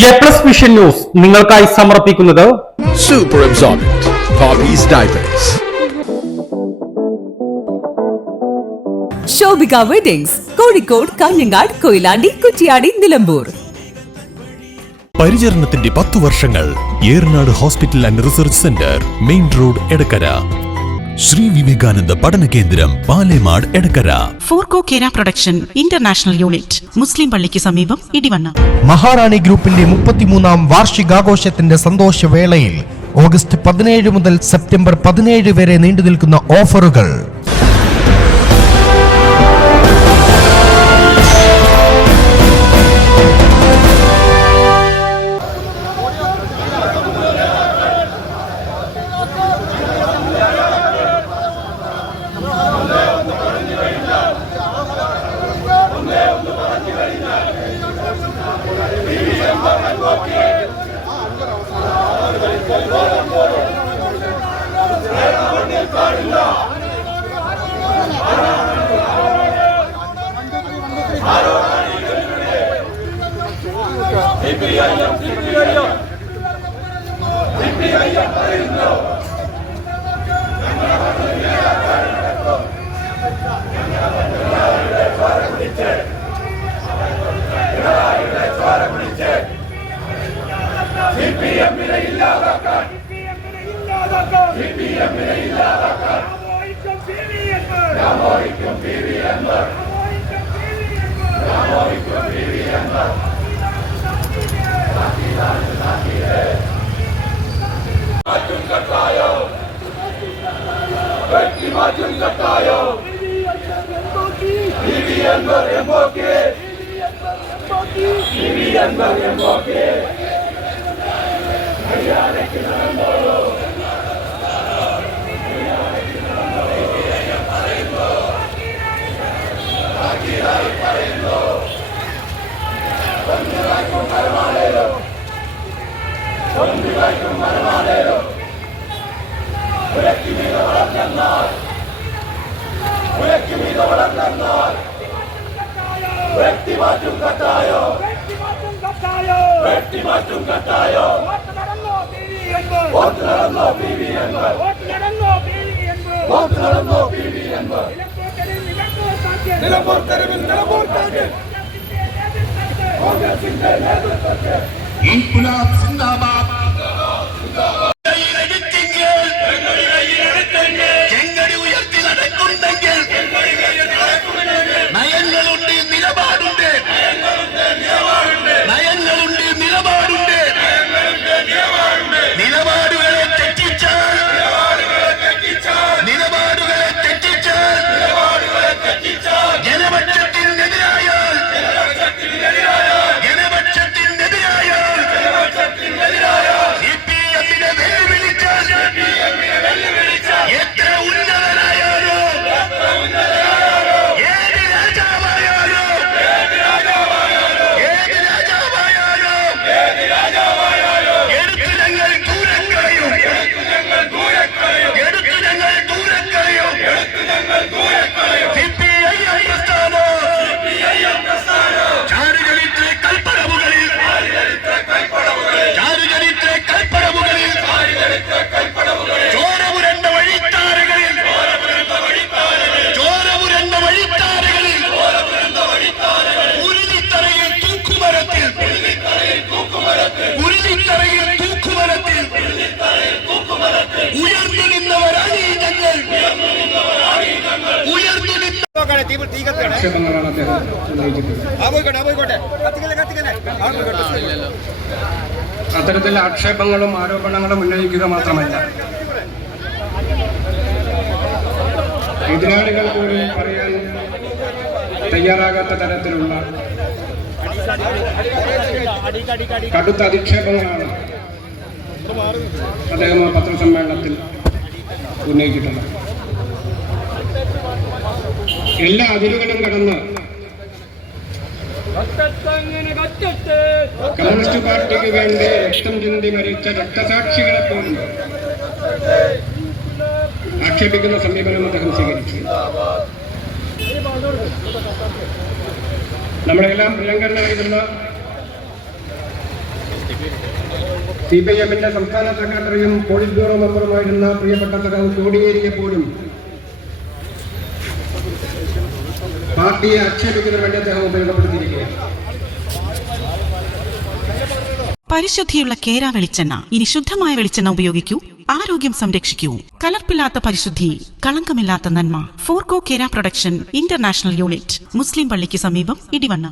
A+ vision news നിങ്ങൾക്കായി സമർപ്പിക്കുന്നത് Super Absorbent Poppy's Diapers. Shobhika weddings Kozhikode, Kanhangad, Koyilandy, Kuttiady, Nilambur. പരിചരണത്തിന്റെ 10 വർഷങ്ങൾ. Eranad hospital and research centre, main road, Edakkara. Shri Vivekananda പഠന കേന്ദ്രം, പാലേമാട്, എടക്കര. ഫോർകോ കേര പ്രൊഡക്ഷൻ ഇന്റർനാഷണൽ യൂണിറ്റ്, മുസ്ലിം പള്ളിക്ക് സമീപം, ഇടിവണ്ണ. മഹാറാണി ഗ്രൂപ്പിന്റെ 33ാം വാർഷികാഘോഷത്തിന്റെ സന്തോഷവേളയിൽ ഓഗസ്റ്റ് 17 മുതൽ സെപ്റ്റംബർ 17 വരെ നീണ്ടുനിൽക്കുന്ന ഓഫറുകൾ. ആക്ഷേപങ്ങളാണ് അദ്ദേഹം ഉന്നയിച്ചിട്ടുള്ളത്. അത്തരത്തിൽ ആക്ഷേപങ്ങളും ആരോപണങ്ങളും ഉന്നയിക്കുക മാത്രമല്ല, എതിരാളികൾ പോലും പറയാൻ തയ്യാറാകാത്ത തരത്തിലുള്ള കടുത്ത അധിക്ഷേപങ്ങളാണ് അദ്ദേഹം പത്രസമ്മേളനത്തിൽ ഉന്നയിച്ചിട്ടുള്ളത്. എല്ലാ അതിരുകളും കടന്ന് കമ്മ്യൂണിസ്റ്റ് പാർട്ടിക്ക് വേണ്ടി രക്തം ചിന്തി മരിച്ച രക്തസാക്ഷികളെ പോലും ആക്ഷേപിക്കുന്ന സമീപനം അദ്ദേഹം സ്വീകരിച്ചു. നമ്മളെല്ലാം പ്രിയങ്കരനായിരുന്ന CPM-ന്റെ സംസ്ഥാന സെക്രട്ടറിയും പോളിറ്റ് ബ്യൂറോ മെമ്പറുമായിരുന്ന പ്രിയപ്പെട്ട സഖാവ് കോടിയേരിയെപ്പോലും പാർട്ടിയെ ആക്ഷേപിക്കുന്നതിന് വേണ്ടി അദ്ദേഹം ഉപയോഗപ്പെടുത്തിയിരിക്കുകയാണ്. പരിശുദ്ധിയുള്ള കേര വെളിച്ചെണ്ണ. ഇനി ശുദ്ധമായ വെളിച്ചെണ്ണ ഉപയോഗിക്കൂ, ആരോഗ്യം സംരക്ഷിക്കൂ. കലർപ്പില്ലാത്ത പരിശുദ്ധി, കളങ്കമില്ലാത്ത നന്മ. ഫോർകോ കേര പ്രൊഡക്ഷൻ ഇന്റർനാഷണൽ യൂണിറ്റ്, മുസ്ലിം പള്ളിക്ക് സമീപം, ഇടിവണ്ണ.